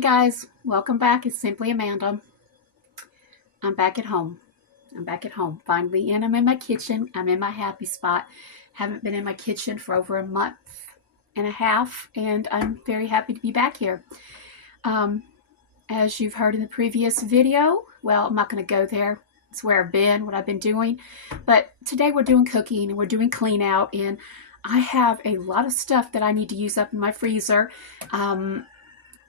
morning, guys. Welcome back. It's Simply Amanda. I'm back at home. I'm back at home. Finally in. I'm in my kitchen. I'm in my happy spot. Haven't been in my kitchen for over a month and a half, and I'm very happy to be back here. Um, as you've heard in the previous video, well, I'm not going to go there. It's where I've been, what I've been doing. But today we're doing cooking and we're doing clean out, and I have a lot of stuff that I need to use up in my freezer.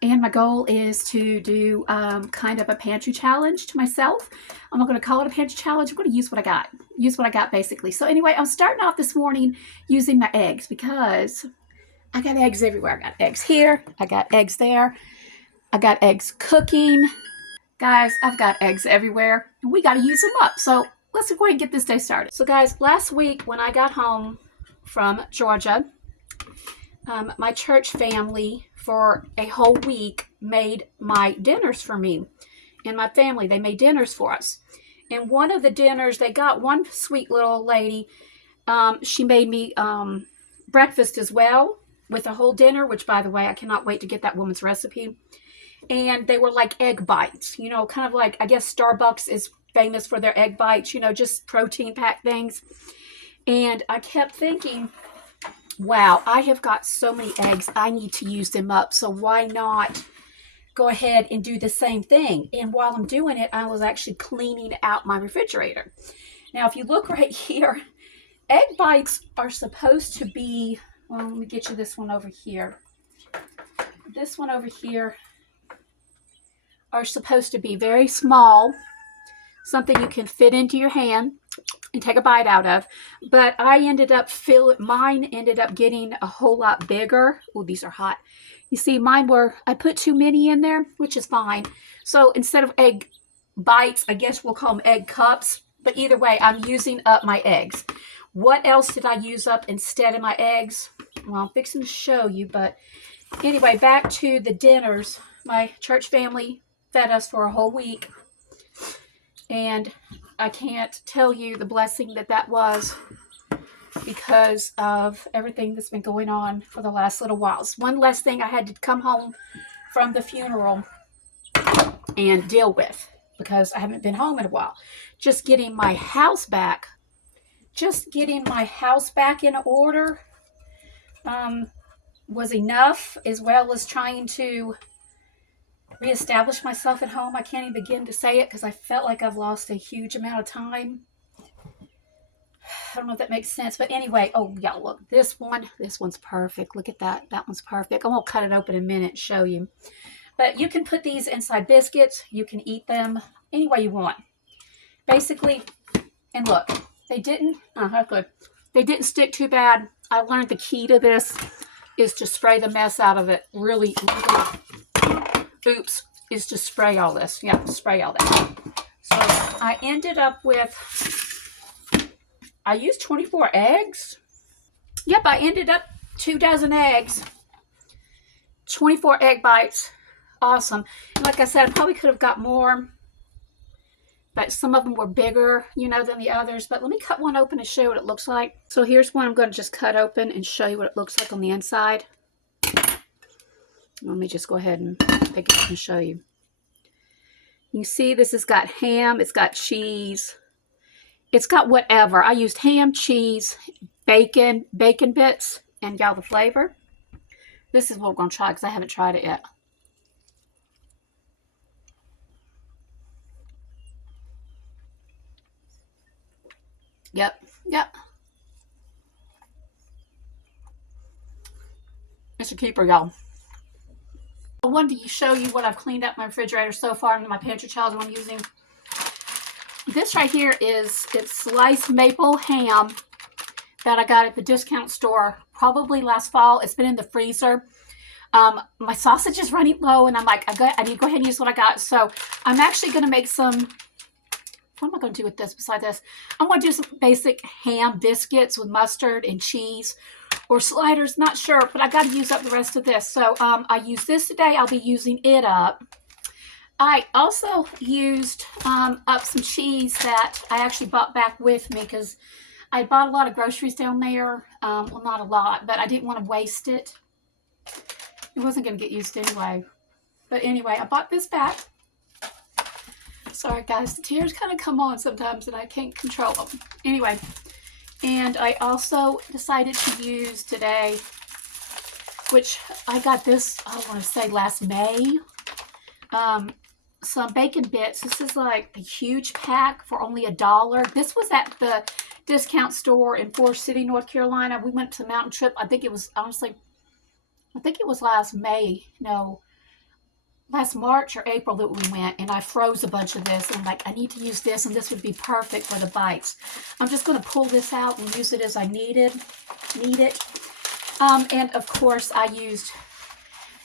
And my goal is to do kind of a pantry challenge to myself. I'm not going to call it a pantry challenge. I'm going to use what I got. Use what I got, basically. So anyway, I'm starting off this morning using my eggs because I got eggs everywhere. I got eggs here. I got eggs there. I got eggs cooking. Guys, I've got eggs everywhere. And we got to use them up. So let's go ahead and get this day started. So guys, last week when I got home from Georgia, my church family for a whole week made my dinners for me and my family. They made dinners for us. And one of the dinners, they got one sweet little lady. She made me breakfast as well with a whole dinner, which, by the way, I cannot wait to get that woman's recipe. And they were like egg bites, you know, kind of like, I guess Starbucks is famous for their egg bites, you know, just protein packed things. And I kept thinking, wow, I have got so many eggs. I need to use them up. So why not go ahead and do the same thing? And while I'm doing it, I was actually cleaning out my refrigerator. Now, if you look right here, egg bites are supposed to be, well, let me get you this one over here. This one over here are supposed to be very small, something you can fit into your hand and take a bite out of. But I ended up mine ended up getting a whole lot bigger. Oh, these are hot. You see, I put too many in there, which is fine. So instead of egg bites, I guess we'll call them egg cups. But either way, I'm using up my eggs. What else did I use up instead of my eggs? Well, I'm fixing to show you. But anyway, back to the dinners. My church family fed us for a whole week. And I can't tell you the blessing that was because of everything that's been going on for the last little while. One less thing I had to come home from the funeral and deal with because I haven't been home in a while. Just getting my house back in order was enough, as well as trying to reestablish myself at home. I can't even begin to say it because I felt like I've lost a huge amount of time. I don't know if that makes sense, but anyway, oh yeah, look, this one's perfect. Look at that. That one's perfect. I'm going to cut it open in a minute and show you. But you can put these inside biscuits. You can eat them any way you want. Basically, and look, they didn't stick too bad. I learned the key to this is to spray the mess out of it. Really, oops, is to spray all this. Yeah, spray all that. So I ended up with, I used 24 eggs. Yep, I ended up 2 dozen eggs, 24 egg bites. Awesome. And like I said, I probably could have got more, but some of them were bigger, you know, than the others. But let me cut one open and show you what it looks like. So here's one I'm going to just cut open and show you what it looks like on the inside. Let me just go ahead and pick it up and show you. You see this has got ham, it's got cheese, it's got whatever. I used ham, cheese, bacon bits, and got the flavor. This is what we're going to try because I haven't tried it yet. Yep. It's a keeper, y'all. I wanted to show you what I've cleaned up my refrigerator so far in my pantry challenge I'm using. This right here it's sliced maple ham that I got at the discount store probably last fall. It's been in the freezer. My sausage is running low, and I'm like, I need to go ahead and use what I got. So I'm actually going to make some, what am I going to do with this besides this? I'm going to do some basic ham biscuits with mustard and cheese, or sliders, not sure, but I got to use up the rest of this. So I used this today. I'll be using it up. I also used up some cheese that I actually bought back with me because I bought a lot of groceries down there. Well, not a lot, but I didn't want to waste it. It wasn't going to get used anyway. But anyway, I bought this back. Sorry guys, the tears kind of come on sometimes and I can't control them. Anyway, and I also decided to use today, which I got this, I want to say last May, some bacon bits. This is like a huge pack for only $1. This was at the discount store in Forest City, North Carolina. We went to the mountain trip. I think it was, honestly, I think it was last May. No, last March or April that we went, and I froze a bunch of this. And I'm like, I need to use this, and this would be perfect for the bites. I'm just going to pull this out and use it as I need it. And of course, I used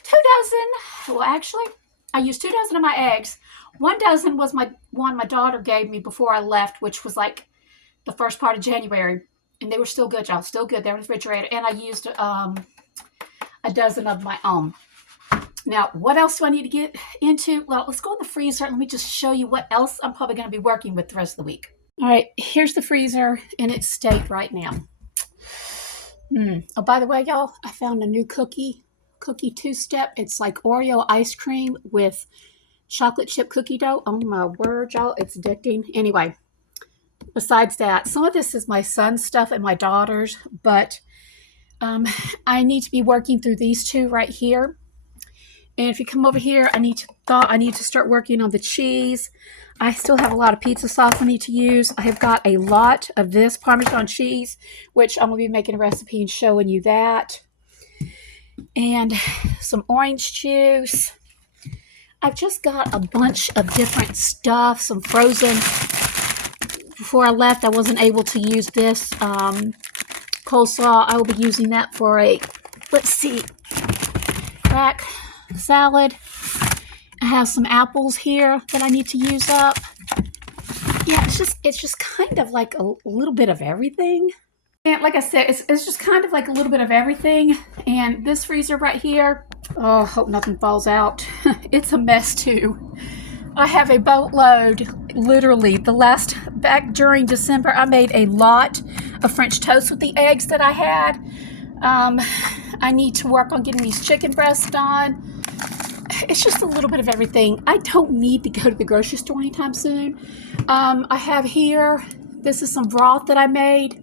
2 dozen. Well, actually, I used 2 dozen of my eggs. 1 dozen was one my daughter gave me before I left, which was like the first part of January. And they were still good, y'all. Still good. They're in the refrigerator. And I used a dozen of my own. Now, what else do I need to get into? Well, let's go in the freezer. Let me just show you what else I'm probably going to be working with the rest of the week. All right, here's the freezer in its state right now. Oh, by the way, y'all, I found a new cookie two-step. It's like Oreo ice cream with chocolate chip cookie dough. Oh my word, y'all, it's addicting. Anyway, besides that, some of this is my son's stuff and my daughter's, but I need to be working through these two right here. And if you come over here, I need to start working on the cheese. I still have a lot of pizza sauce I need to use. I have got a lot of this Parmesan cheese, which I'm going to be making a recipe and showing you that. And some orange juice. I've just got a bunch of different stuff, some frozen. Before I left, I wasn't able to use this coleslaw. I will be using that for a, let's see, crack salad. I have some apples here that I need to use up. Yeah, it's just kind of like a little bit of everything. And like I said, it's just kind of like a little bit of everything. And this freezer right here, oh, hope nothing falls out. It's a mess too. I have a boatload. Literally, back during December, I made a lot of French toast with the eggs that I had. I need to work on getting these chicken breasts done. It's just a little bit of everything. I don't need to go to the grocery store anytime soon. I have here, this is some broth that I made.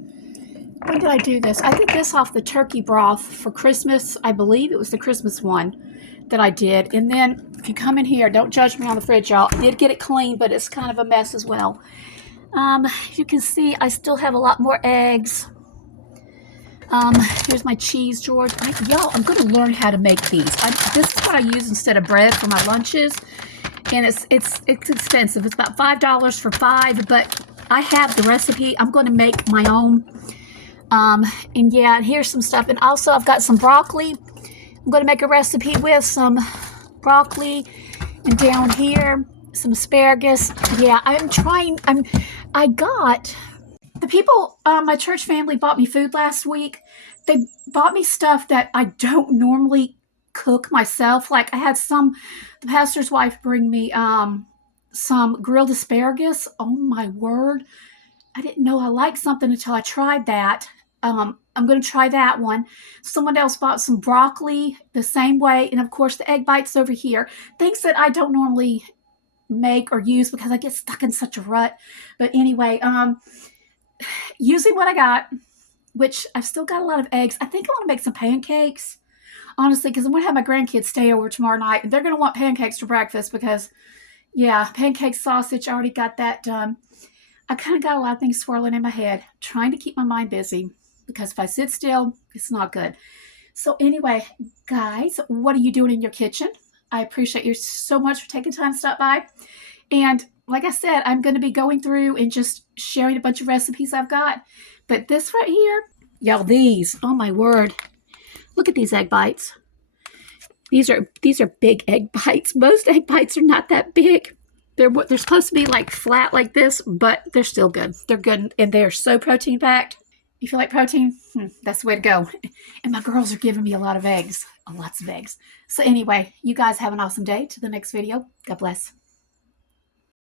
When did I do this? I did this off the turkey broth for Christmas. I believe it was the Christmas one that I did. And then if you come in here, don't judge me on the fridge, y'all. I did get it clean, but it's kind of a mess as well. You can see I still have a lot more eggs. Here's my cheese, George. Y'all, I'm going to learn how to make these. This is what I use instead of bread for my lunches. And it's expensive. It's about $5 for 5, but I have the recipe. I'm going to make my own. And yeah, here's some stuff. And also I've got some broccoli. I'm going to make a recipe with some broccoli. And down here, some asparagus. Yeah, I got... The people, my church family bought me food last week. They bought me stuff that I don't normally cook myself. Like I had the pastor's wife bring me some grilled asparagus. Oh my word. I didn't know I liked something until I tried that. I'm going to try that one. Someone else bought some broccoli the same way. And of course the egg bites over here. Things that I don't normally make or use because I get stuck in such a rut. But anyway, using what I got, which I've still got a lot of eggs. I think I want to make some pancakes, honestly, because I'm going to have my grandkids stay over tomorrow night. And they're going to want pancakes for breakfast because, yeah, pancake sausage, I already got that done. I kind of got a lot of things swirling in my head, trying to keep my mind busy because if I sit still, it's not good. So anyway, guys, what are you doing in your kitchen? I appreciate you so much for taking time to stop by. And like I said, I'm going to be going through and just sharing a bunch of recipes I've got. But this right here, y'all, these, oh my word. Look at these egg bites. These are big egg bites. Most egg bites are not that big. They're supposed to be like flat like this, but they're still good. They're good, and they're so protein packed. You feel like protein? That's the way to go. And my girls are giving me a lot of eggs, lots of eggs. So anyway, you guys have an awesome day. To the next video. God bless.